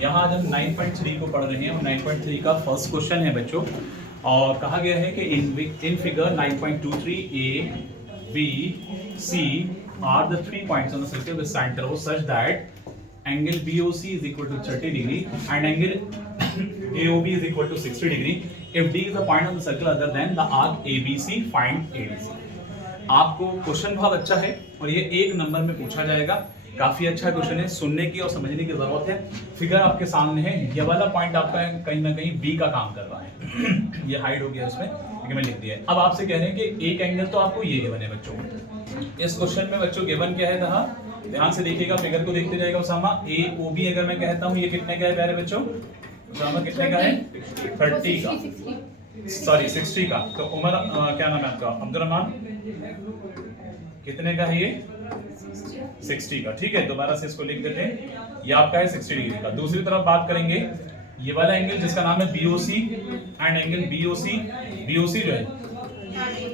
यहाँ आज हम 9.3 को पढ़ रहे हैं और 9.3 का फर्स्ट क्वेश्चन है बच्चों, और कहा गया है कि in figure 9.23 A, B, C are the 3 points on the circle with center O such that angle BOC is equal to 30 degree and angle AOB is equal to 60 degree. If D is the point on the circle other than the arc ABC, find ADC. आपको question बहुत अच्छा है और ये 1 number में पूछा जाएगा। काफी अच्छा क्वेश्चन है, सुनने की और समझने की जरूरत है। फिगर आपके सामने है, ये वाला पॉइंट आपका कहीं ना कहीं बी का काम कर रहा है। ये हाइड हो गया इसमें, लेकिन मैं लिख दिया है। अब आपसे कह रहे हैं कि एक एंगल तो आपको ये गिवन है बच्चों। इस क्वेश्चन में बच्चों गिवन क्या है, कहा ध्यान से देखिएगा, फिगर को देखते जाएगा उसामा। ए ओ बी अगर मैं कहता हूँ, ये कितने का है प्यारे बच्चों? उसामा कितने का है? 30 का, सॉरी 60 का। तो उमर क्या नाम है आपका? अब्दुर्रहमान, कितने का है ये? 60 का। ठीक है, दोबारा से इसको लिख देते हैं। ये आपका है 60 डिग्री का। दूसरी तरफ बात करेंगे, ये वाला एंगल जिसका नाम है BOC एंड एंगल BOC जो है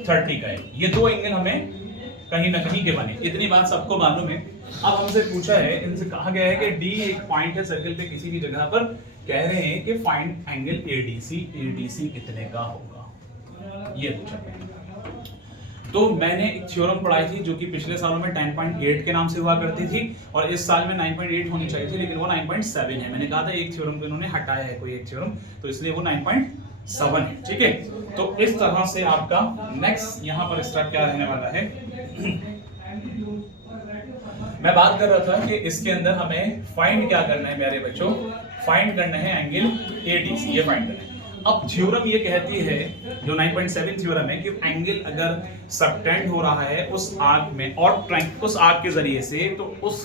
30 का है। ये दो एंगल हमें कहीं ना कहीं गिवन है, इतनी बात सबको मालूम है। अब हमसे पूछा है, इनसे कहा गया है कि D एक पॉइंट है सर्कल पे किसी भी जगह पर, कह रहे हैं कि फाइंड एंगल ADC कितने का होगा, ये पूछा गया। तो मैंने एक थ्योरम पढ़ाई थी जो कि पिछले सालों में 10.8 के नाम से हुआ करती थी और इस साल में 9.8 होनी चाहिए थी, लेकिन वो 9.7 है। मैंने कहा था एक थ्योरम को इन्होंने हटाया है, कोई एक थ्योरम, तो इसलिए वो 9.7 है। ठीक है, तो इस तरह से आपका नेक्स्ट यहाँ पर स्टेप क्या रहने वाला है। मैं बात कर रहा था कि इसके अंदर हमें फाइंड क्या करना है मेरे बच्चों, फाइंड करना है एंगल ADC, ये फाइंड करना है। अब थ्योरम ये कहती है, जो 9.7 थ्योरम है, कि एंगल अगर सबटेंड हो रहा है उस आर्क में और उस आर्क के जरिए से, तो उस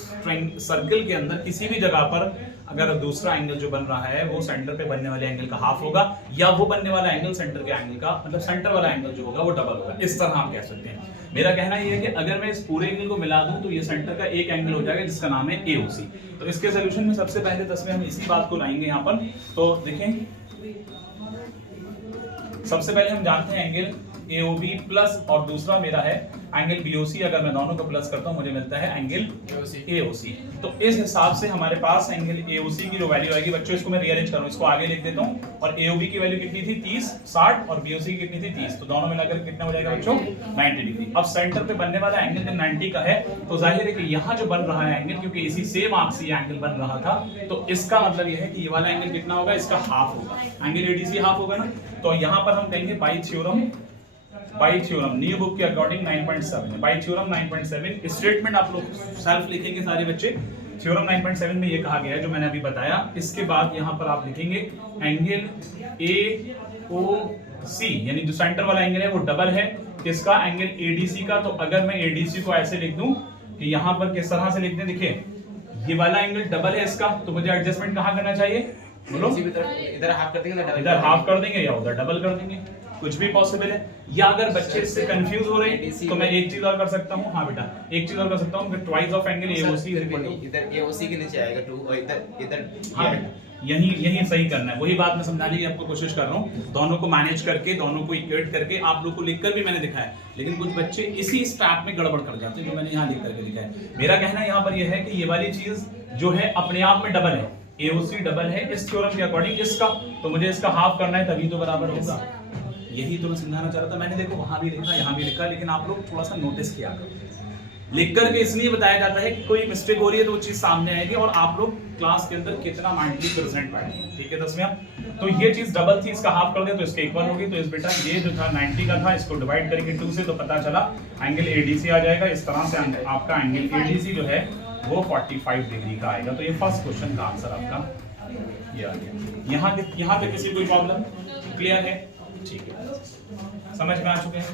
सर्कल के अंदर किसी भी जगह पर अगर दूसरा एंगल जो बन रहा है वो सेंटर पे बनने वाले एंगल का हाफ होगा, या वो बनने वाला एंगल सेंटर के एंगल का, मतलब सेंटर वाला एंगल जो होगा वो डबल होगा। इस तरह हम कह सकते हैं। मेरा कहना ये है कि अगर मैं इस पूरे एंगल को मिला दूं तो ये सेंटर का एक एंगल हो जाएगा जिसका नाम है AOC। तो इसके सोल्यूशन में सबसे पहले 10 में हम इसी बात को लाएंगे यहाँ पर। तो देखें, सबसे पहले हम जानते हैं एंगल AOB प्लस, और दूसरा मेरा है एंगल BOC। अगर मैं दोनों को प्लस करता हूं मुझे मिलता है एंगल AOC। तो इस हिसाब से हमारे पास एंगल AOC की जो वैल्यू आएगी बच्चों, इसको मैं रीअरेंज करूं, इसको आगे लिख देता हूं। और AOB की वैल्यू कितनी थी? 30, 60, और BOC की कितनी थी? 30। तो दोनों मिलाकर कितना हो जाएगा बच्चों? 90 डिग्री। अब सेंटर पे बनने वाला एंगल जब 90 का है तो जाहिर है कि यहाँ जो बन रहा है एंगल, क्योंकि इसी सेम आर्क से एंगल बन रहा था, तो इसका मतलब यह है कि ये वाला एंगल कितना होगा? इसका हाफ होगा। एंगल ADC हाफ होगा ना। तो यहाँ पर हम कहेंगे बाई थ्योरम न्यू बुक के अकॉर्डिंग 9.7 है। बाई थ्योरम 9.7 स्टेटमेंट आप लोग सेल्फ लिखेंगे सारे बच्चे। थ्योरम 9.7 में ये कहा गया है जो मैंने अभी बताया। इसके बाद यहाँ पर आप लिखेंगे एंगल AOC, यानी जो सेंटर वाला एंगल है वो डबल है किसका? एंगल ADC का। तो अगर मैं ADC को ऐसे लिख दूं कि यहाँ पर किस तरह से लिख दें, देखिए ये वाला एंगल डबल है इसका, तो मुझे एडजस्टमेंट कहाँ करना चाहिए? बोलो, इधर हाफ कर देंगे, इधर हाफ कर देंगे या उधर डबल कर देंगे, कुछ भी पॉसिबल है। या अगर बच्चे इससे कंफ्यूज हो रहे हैं तो मैं एक चीज और कर सकता हूँ। हाँ बेटा, एक चीज और कर सकता हूँ, ट्वाइस ऑफ एंगल AOC इधर AOC के नीचे आएगा 2 और इधर हाँ बेटा, यही सही करना है। वही बात मैं समझाने की आपको कोशिश कर रहा हूँ। दोनों को मैनेज करके, दोनों को इक्वेट करके आप लोग को लिखकर भी मैंने दिखाया, लेकिन कुछ बच्चे इसी स्टेप में गड़बड़ कर जाते हैं जो मैंने यहाँ लिख करके दिखाया। मेरा कहना यहाँ पर यह है कि ये वाली चीज जो है अपने आप में डबल है, AOC डबल है इस थ्योरम के अकॉर्डिंग इसका, तो मुझे इसका हाफ करना है तभी तो बराबर होगा। यही तो मैं समझाना चाह रहा था। मैंने देखो वहां भी लिखा, यहाँ भी लिखा, लेकिन आप लोग थोड़ा सा नोटिस किया करो। लिख करके इसलिए बताया जाता है कि कोई मिस्टेक हो रही है तो वो चीज सामने आएगी और आप लोग क्लास के अंदर कितना माइंडली प्रेजेंट बैठे। ठीक है 10वें। तो ये चीज डबल थी, इसका हाफ कर दे तो इसके इक्वल होगी। तो इस बेटा ये जो था 90 का था, इसको डिवाइड करेंगे 2 से तो पता चला एंगल ADC आ जाएगा। इस तरह से आपका एंगल ADC जो है वो 45 डिग्री का आएगा। तो ये फर्स्ट क्वेश्चन का आंसर आपका ये आ गया। यहाँ तक किसी कोई प्रॉब्लम? क्लियर है? ठीक है, समझ में आ चुके हैं।